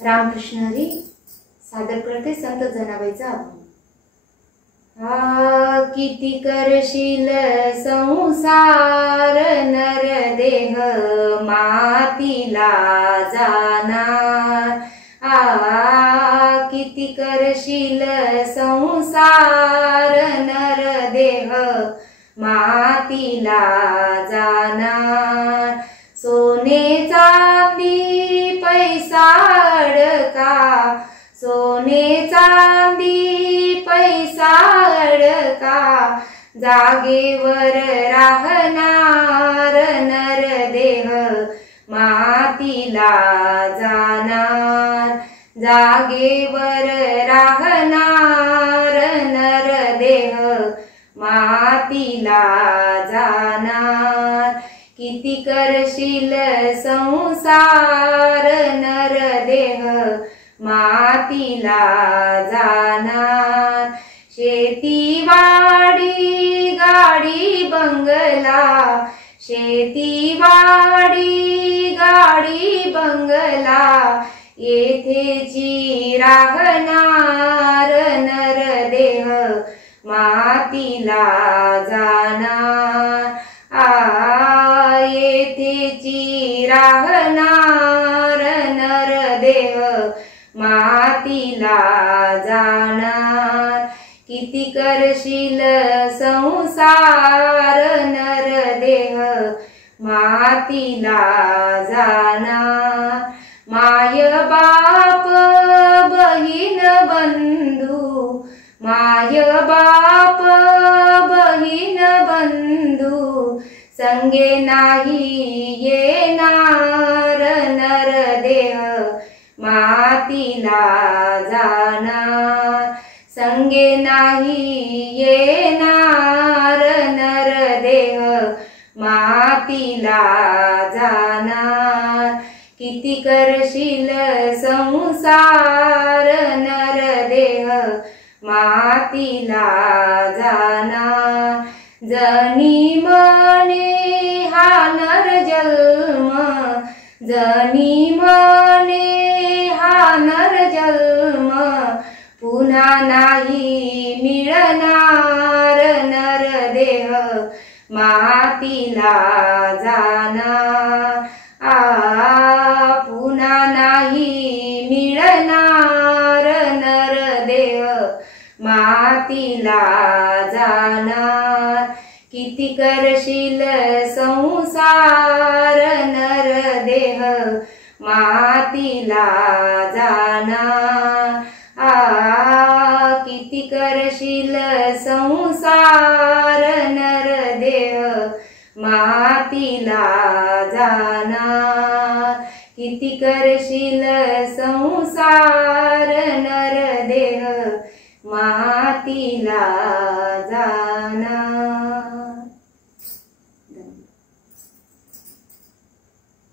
रामकृष्ण हरी सादर करते संत जनाबाईचा अभंग। किती करशील संसार नर देह मातीला जाणार। किती करशील संसार नर देह मातीला जाणार। सोने चांदी पैसा अडका, सोने चांदी पैसा अडका, जागेवर राहणार नर देह मातीला जाणार। जागेवर राहणार नर देह मातीला जाणार। किती करशील संसार नर देह मातीला जाणार। शेती वाडी गाडी बंगला, शेती वाडी गाडी बंगला, येथेची राहणार नर देह मातीला जाणार। येथेची राहणार नर देह मातीला जाणार। किती करशील संसार नर देह मातीला जाणार। माय बाप बहीण बंधू, माय बाप बहीण बंधू, संगे नाही येणार नर देह मातीला जाणार। संगे नाही येणार नर देह मातीला जाणार। किती करशील संसार नर देह मातीला जाणार। जनी म्हणे हा नर जन्म, जनी म्हणे हा नर जन्म, पुन्हा नाही मिळणार नर देह मातीला जाणार। पुन्हा नाही मिळणार नर देह मातीला जाणार। किती करशील संसार नर देह मातीला जाणार। किती करशील संसार नर देह मातीला जाणार। किती करशील संसार नर देह मातीला जाणार।